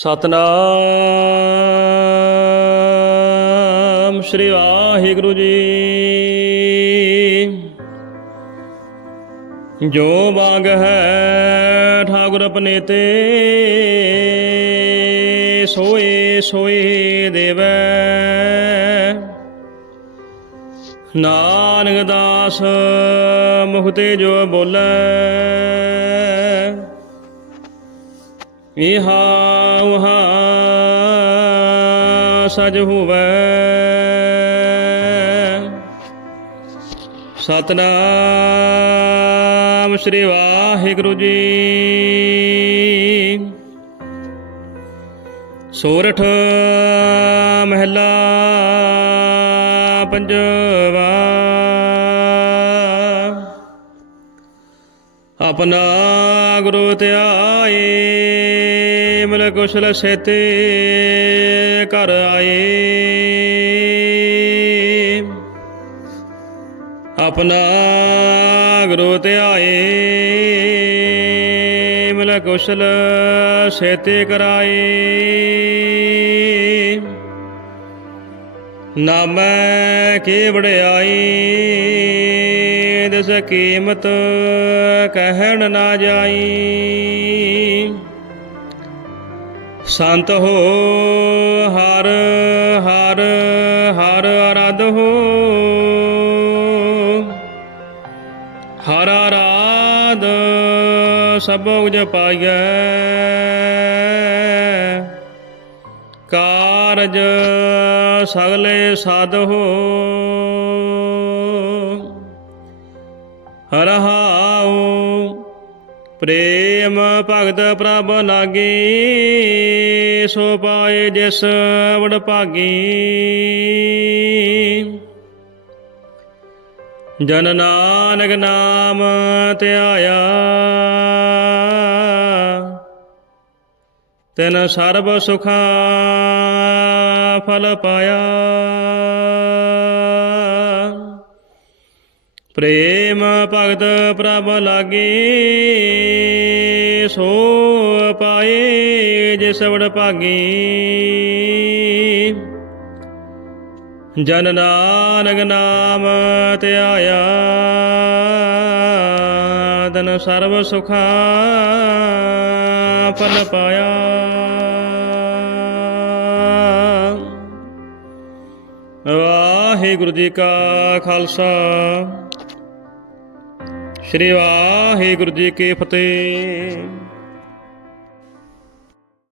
ਸਤਨਾਮ ਸ੍ਰੀ ਵਾਹਿਗੁਰੂ ਜੀ। ਜੋ ਬਾਗ ਹੈ ਠਾਕੁਰ ਆਪਣੇ ਤੇ, ਸੋਏ ਸੋਏ ਦੇਵੈ। ਨਾਨਕ ਦਾਸ ਮੁਖਤੇ ਜੋ ਬੋਲੇ ਇਹਾ ਉਹਾ ਸਜ ਹੋਵੇ। ਸਤਨਾਮ ਸ੍ਰੀ ਵਾਹਿਗੁਰੂ ਜੀ। ਸੋਰਠ ਮਹਿਲਾ ਪੰਜਵਾ ਆਪਣਾ ਗੁਰੂ ਧਿਆਏ ਮਿਲ ਕੁਸ਼ਲ ਸੇਤੇ ਕਰ ਆਏ। ਆਪਣਾ ਗੁਰੂ ਧਿਆਏ ਮਿਲ ਕੁਸ਼ਲ ਸੇਤੇ ਕਰਾਏ ਨਾਮੈ ਕੀ ਵੜਾਈ ਦਿਸ ਕੀਮਤ ਕਹਿਣ ਨਾ ਜਾਈ। ਸੰਤ ਹੋ, ਹਰ ਹਰ ਹਰ ਅਰਾਧ ਹੋ। ਹਰ ਅਰਾਧ ਸਭ ਉਜ ਪਾਈਐ। ਕਾਰਜ ਸਗਲੇ ਸਾਧ ਹੋ। ਰਹਾਉ ਪ੍ਰੇਮ ਭਗਤ ਪ੍ਰਭ ਲਾਗੀ, ਸੋ ਪਾਏ ਜਿਸ ਵਡ ਭਾਗੀ। ਜਨ ਨਾਨਕ ਨਾਮ ਧਿਆਇਆ। ਤਿਨ ਸਰਬ ਸੁਖਾ ਫਲ ਪਾਇਆ। ਪ੍ਰੇਮ ਭਗਤ ਪ੍ਰਭ ਲਾਗੇ ਸੋ ਪਾਏ ਜਿਸ ਵਡ ਭਾਗੀ। ਜਨ ਨਾਨਕ ਨਾਮ ਧਿਆਇਆ ਤਨ ਸਰਬ ਸੁਖਾ ਫਲ ਪਾਇਆ। ਵਾਹਿਗੁਰੂ ਜੀ ਕਾ ਖਾਲਸਾ। ਸ੍ਰੀ ਵਾਹਿਗੁਰੂ ਜੀ ਕੀ ਫਤਿਹ।